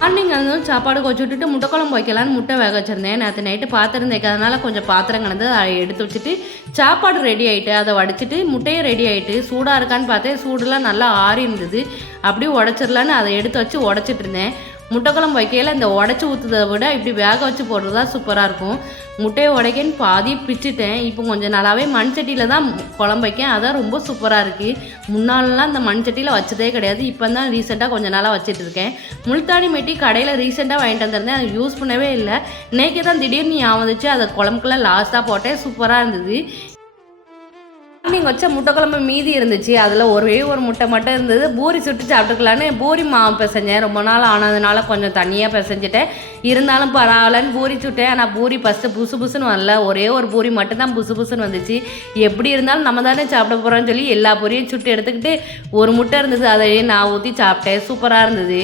Morning வந்து சாப்பாடு கொஞ்சம் விட்டுட்டு முட்டை குழம்பு வைக்கலான்னு முட்டை வேக வச்சுருந்தேன். நேற்று நைட்டு பாத்திரம் தேய்க்காதனால கொஞ்சம் பாத்திரம் கிடந்து அதை எடுத்து வச்சுட்டு சாப்பாடு ரெடி ஆகிட்டு அதை வடிச்சிட்டு முட்டையும் ரெடி ஆகிட்டு சூடாக இருக்கான்னு பார்த்தேன். சூடுலாம் நல்லா ஆறி இருந்தது. அப்படியே உடச்சிடலான்னு அதை எடுத்து வச்சு உடச்சிட்டு இருந்தேன். முட்டை குழம்பு வைக்கையில் இந்த உடச்சி ஊற்றுறதை விட இப்படி வேக வச்சு போடுறது தான் சூப்பராக இருக்கும். முட்டையை உடைக்கன்னு பாதி பிச்சுட்டேன். இப்போ கொஞ்சம் நாளாகவே மண் சட்டியில் தான் குழம்பு வைக்கேன். அதான் ரொம்ப சூப்பராக இருக்குது. முன்னாலெலாம் இந்த மண் சட்டியில் வச்சதே கிடையாது. இப்போ தான் ரீசெண்டாக கொஞ்சம் நாளாக வச்சுட்டு இருக்கேன். முல்தானி மெட்டி கடையில் ரீசெண்டாக வாங்கிட்டு வந்திருந்தேன். அதை யூஸ் பண்ணவே இல்லை. இன்றைக்கி தான் திடீர்னு ஞாபகம் வந்துச்சு. அதை குழம்புக்குலாம் லாஸ்ட்டாக போட்டேன். சூப்பராக இருந்தது. நீங்கள் வச்ச முட்டை குழம்பு மீதி இருந்துச்சு. அதில் ஒரே ஒரு முட்டை மட்டும் இருந்தது. பூரி சுட்டு சாப்பிட்டுக்கலான்னு பூரி மாவு பிசைஞ்சேன். ரொம்ப நாள் ஆனதுனால கொஞ்சம் தண்ணியாக பிசைஞ்சிட்டேன். இருந்தாலும் பரவாயில்லன்னு பூரி சுட்டேன். ஆனால் பூரி ஃபஸ்ட்டு புசு புசுன்னு வரல. ஒரே ஒரு பூரி மட்டும்தான் புசு புசுன்னு வந்துச்சு. எப்படி இருந்தாலும் நம்ம தானே சாப்பிட போகிறோன்னு சொல்லி எல்லா பூரியும் சுட்டு எடுத்துக்கிட்டு ஒரு முட்டை இருந்தது. அதையே நான் ஊற்றி சாப்பிட்டேன். சூப்பராக இருந்தது.